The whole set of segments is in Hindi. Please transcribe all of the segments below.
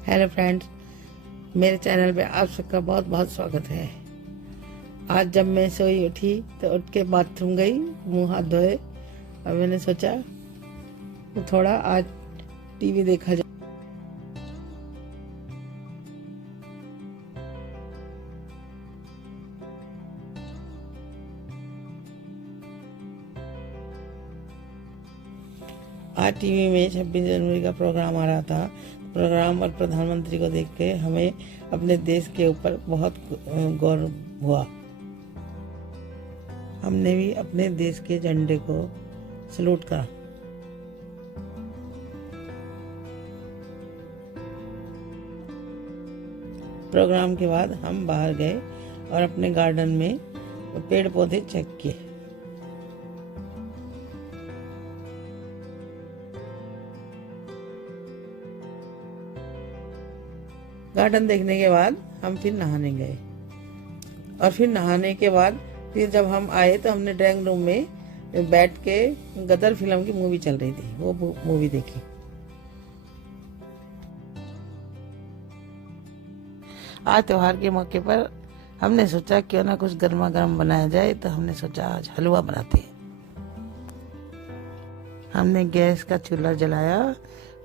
हेलो फ्रेंड्स, मेरे चैनल पे आप सबका बहुत बहुत स्वागत है। आज जब मैं सोई उठी तो उठ के बाथरूम गई, मुंह हाथ धोए और मैंने सोचा तो थोड़ा आज टीवी देखा जाए। आज टीवी में 26 जनवरी का प्रोग्राम आ रहा था। प्रोग्राम और प्रधानमंत्री को देख के हमें अपने देश के ऊपर बहुत गौरव हुआ। हमने भी अपने देश के झंडे को सलूट करा। प्रोग्राम के बाद हम बाहर गए और अपने गार्डन में पेड़ पौधे चेक किए। गार्डन देखने के बाद हम फिर नहाने गए और फिर नहाने के बाद फिर जब हम आए तो हमने ड्राइंग रूम में बैठ के गदर फिल्म की मूवी चल रही थी, वो मूवी देखी। आज त्योहार के मौके पर हमने सोचा क्यों ना कुछ गर्मा गर्म बनाया जाए, तो हमने सोचा आज हलवा बनाते हैं। हमने गैस का चूल्हा जलाया,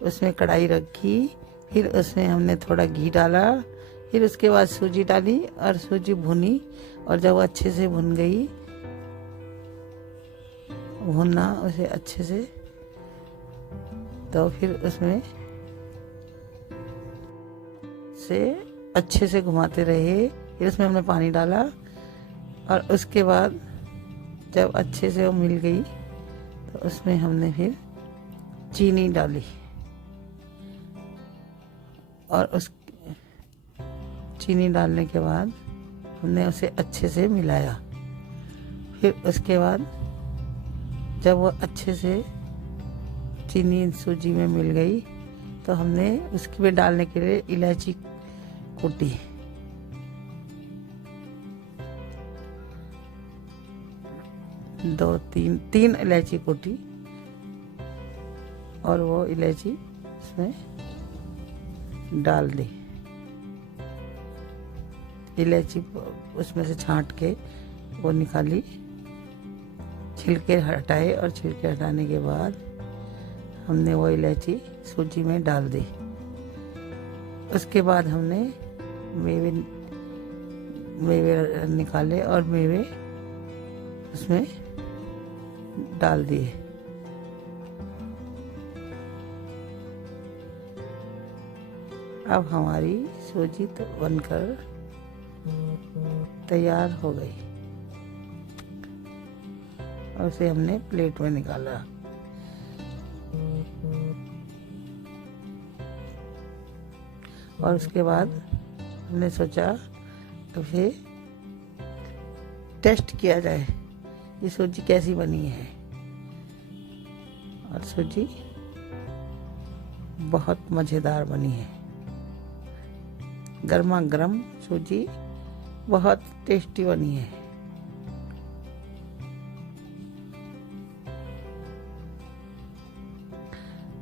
उसमें कढ़ाई रखी, फिर उसमें हमने थोड़ा घी डाला, फिर उसके बाद सूजी डाली और सूजी भुनी, और जब वो अच्छे से भुन गई, भुनना उसे अच्छे से, तो फिर उसमें से अच्छे से घुमाते रहे। फिर उसमें हमने पानी डाला और उसके बाद जब अच्छे से वो मिल गई तो उसमें हमने फिर चीनी डाली और उस चीनी डालने के बाद हमने उसे अच्छे से मिलाया। फिर उसके बाद जब वो अच्छे से चीनी सूजी में मिल गई तो हमने उसके में डालने के लिए इलायची कूटी, तीन इलायची कूटी, और वो इलायची उसमें डाल दी। इलायची उसमें से छांट के वो निकाली, छिलके हटाए, और छिलके हटाने के बाद हमने वो इलायची सूजी में डाल दी। उसके बाद हमने मेवे निकाले और मेवे उसमें डाल दिए। अब हमारी सूजी तो बनकर तैयार हो गई और उसे हमने प्लेट में निकाला। और उसके बाद हमने सोचा तो फिर टेस्ट किया जाए ये सूजी कैसी बनी है। और सूजी बहुत मज़ेदार बनी है, गर्मा गर्म सूजी बहुत टेस्टी बनी है।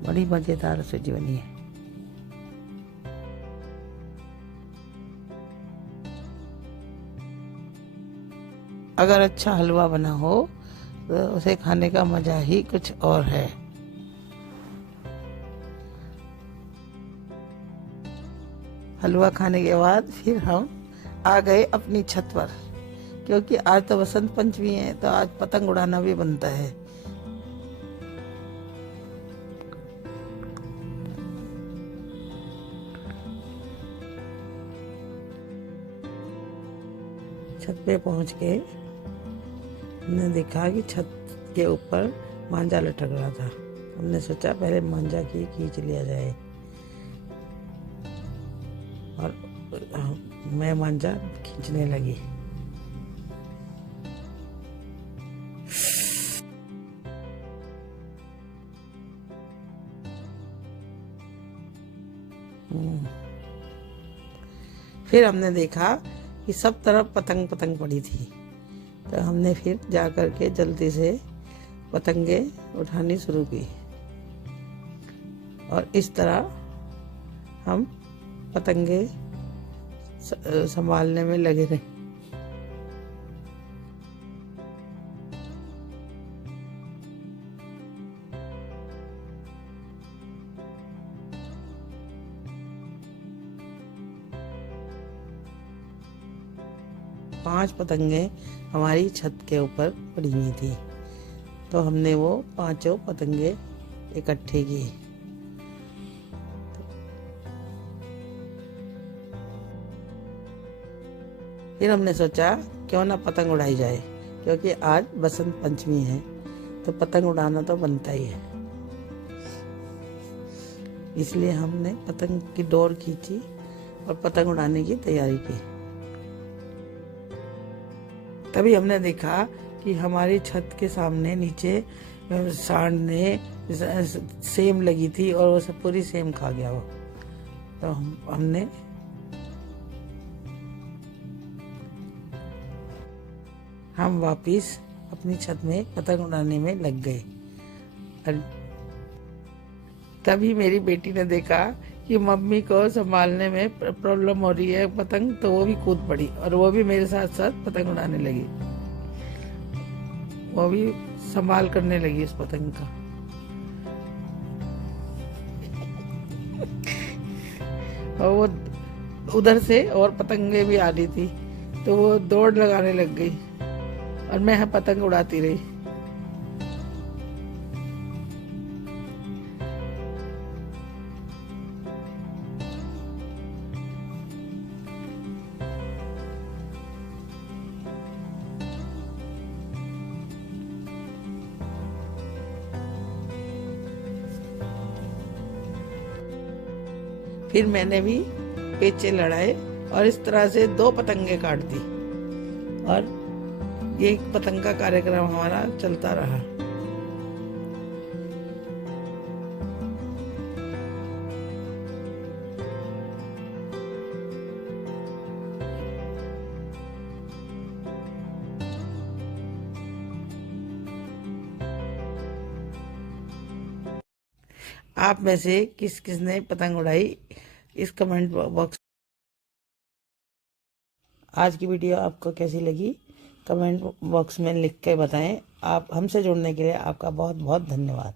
बड़ी मजेदार सूजी बनी है। अगर अच्छा हलवा बना हो तो उसे खाने का मजा ही कुछ और है। हलवा खाने के बाद फिर हम आ गए अपनी छत पर, क्योंकि आज तो बसंत पंचमी है, तो आज पतंग उड़ाना भी बनता है। छत पे पहुंच के हमने देखा कि छत के ऊपर मांझा लटक रहा था। हमने सोचा पहले मांझा की खींच लिया जाए, और मैं मांझा खींचने लगी। फिर हमने देखा कि सब तरफ पतंग पतंग पड़ी थी, तो हमने फिर जा कर के जल्दी से पतंगे उठानी शुरू की, और इस तरह हम पतंगे संभालने में लगे रहे। पांच पतंगे हमारी छत के ऊपर पड़ी हुई थी, तो हमने वो पांचों पतंगे इकट्ठे किए। फिर हमने सोचा क्यों ना पतंग उड़ाई जाए, क्योंकि आज बसंत पंचमी है, तो पतंग उड़ाना तो बनता ही है। इसलिए हमने पतंग की डोर खींची और पतंग उड़ाने की तैयारी की। तभी हमने देखा कि हमारी छत के सामने नीचे सांड ने सेम लगी थी और वो सब पूरी सेम खा गया वो। तो हमने हम वापिस अपनी छत में पतंग उड़ाने में लग गए। तभी मेरी बेटी ने देखा कि मम्मी को संभालने में प्रॉब्लम हो रही है पतंग, तो वो भी कूद पड़ी और वो भी मेरे साथ साथ पतंग उड़ाने लगी। वो भी संभाल करने लगी उस पतंग का। और वो उधर से और पतंगे भी आ रही थी, तो वो दौड़ लगाने लग गई और मैं पतंग उड़ाती रही। फिर मैंने भी पेचे लड़ाए और इस तरह से 2 पतंगे काट दी और ये पतंग का कार्यक्रम हमारा चलता रहा। आप में से किस किस ने पतंग उड़ाई, इस कमेंट बॉक्स। आज की वीडियो आपको कैसी लगी कमेंट बॉक्स में लिख के बताएं। आप हमसे जुड़ने के लिए आपका बहुत बहुत धन्यवाद।